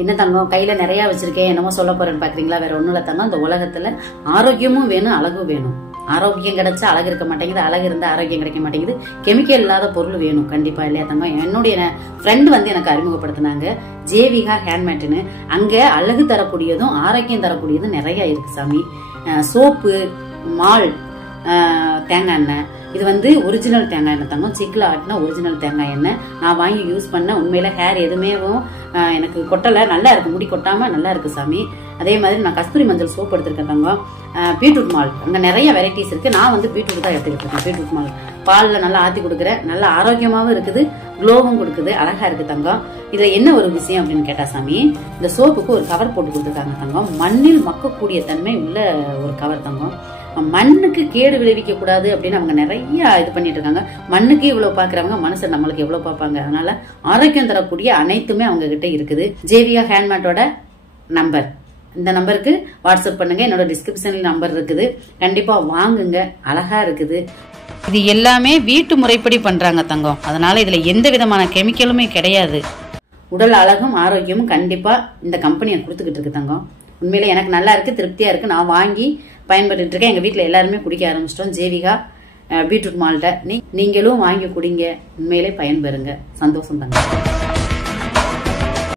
என்ன தங்கம் கையில நிறைய வச்சிருக்கேன் என்னமோ சொல்ல போறேன்னு பாக்குறீங்களா? வேற ஒண்ணும் இல்ல தங்கம், இந்த உலகத்துல ஆரோக்கியமும் வேணும், அழகும் வேணும். ஆரோக்கியம் கிடைச்சா அழகு இருக்க மாட்டேங்குது, அழகு இருந்தா ஆரோக்கியம் கிடைக்க மாட்டேங்குது. கெமிக்கல் இல்லாத பொருள் வேணும் கண்டிப்பா, இல்லையா தங்கம்? என்னுடைய ஃப்ரெண்ட் வந்து எனக்கு அறிமுகப்படுத்தினாங்க ஜேவிகா ஹேண்ட்மேட்னு. அங்க அழகு தரக்கூடியதும் ஆரோக்கியம் தரக்கூடியதும் நிறைய இருக்கு சாமி. சோப்பு, மால், தேங்காய் எண்ணெய், இது வந்து ஒரிஜினல் தேங்காய் எண்ணெய் தங்கம், சிக்கில் ஆட்டினா ஒரிஜினல் தேங்காய் எண்ணெய். நான் வாங்கி யூஸ் பண்ண உண்மையில ஹேர் எதுவுமே எனக்கு கொட்டலை, நல்லா இருக்கு, முடி கொட்டாம நல்லா இருக்கு சாமி. அதே மாதிரி நான் கஸ்தூரி மஞ்சள் சோப் எடுத்திருக்கேன் தங்கம். பீட்ரூட் மால், அங்க நிறைய வெரைட்டிஸ் இருக்கு. நான் வந்து பீட்ரூட் தான் எடுத்துக்கிட்டு இருக்கேன். பீட்ரூட் மால் பால்ல நல்லா ஆத்தி கொடுக்குறேன், நல்லா ஆரோக்கியமாவும் இருக்குது, க்ளோவும் கொடுக்குது, அழகா இருக்கு தங்கம். இதுல என்ன ஒரு விஷயம் அப்படின்னு கேட்டா சாமி, இந்த சோப்புக்கு ஒரு கவர் போட்டு கொடுத்துருக்காங்க தங்கம். மண்ணில் மக்கக்கூடிய தன்மை உள்ள ஒரு கவர் தங்கம். மண்ணுக்கு கேடு விளைவிக்க கூடாது அப்படின்னு அவங்க நிறைய இது பண்ணிட்டு இருக்காங்க. மண்ணுக்கு இவ்வளவு பாக்குறவங்க மனுஷன் நம்மளுக்கு எவ்வளவு பார்ப்பாங்க. அதனால ஆரோக்கியம் தரக்கூடிய அனைத்துமே அவங்க கிட்ட இருக்குது. ஜேவிகா ஹேண்ட்மேட்டோட நம்பர், இந்த நம்பருக்கு வாட்ஸ்அப் பண்ணுங்க. என்னோட டிஸ்கிரிப்ஷன்ல நம்பர் இருக்குது, கண்டிப்பா வாங்குங்க, அழகா இருக்குது. இது எல்லாமே வீட்டு முறைப்படி பண்றாங்க தங்கம். அதனால இதுல எந்த விதமான கெமிக்கலுமே கிடையாது. உடல் அழகும் ஆரோக்கியமும் கண்டிப்பா இந்த கம்பெனியை கொடுத்துக்கிட்டு இருக்கு தங்கம். உண்மையில எனக்கு நல்லா இருக்கு, திருப்தியா இருக்கு. நான் வாங்கி பயன்பட்டு இருக்கேன். எங்க வீட்டுல எல்லாருமே குடிக்க ஆரம்பிச்சிட்டோம் ஜேவிகா பீட்ரூட் மால்ட்ட. நீங்களும் வாங்கி குடிங்க, உண்மையிலே பயன்பெறுங்க. சந்தோஷம் தாங்க.